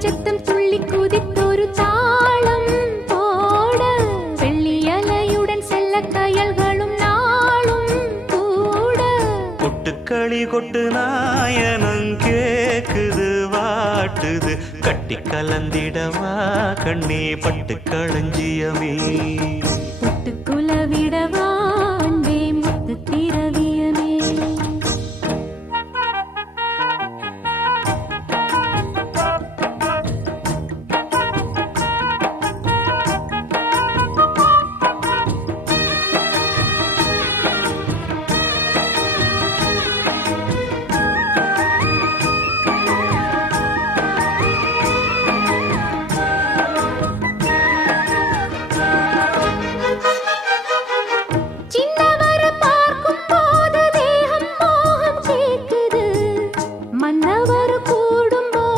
மணிச்சத்தம் துள்ளி குதித்தொரு தாளம் போட வெள்ளியலையுடன் செல்ல கயல்களும் நாளும் கூட கொட்டுக்களி கொட்டு நாயனம் கேக்குது வாட்டுது கட்டி கலந்திடவா கண்ணே பட்டு களஞ்சியமே.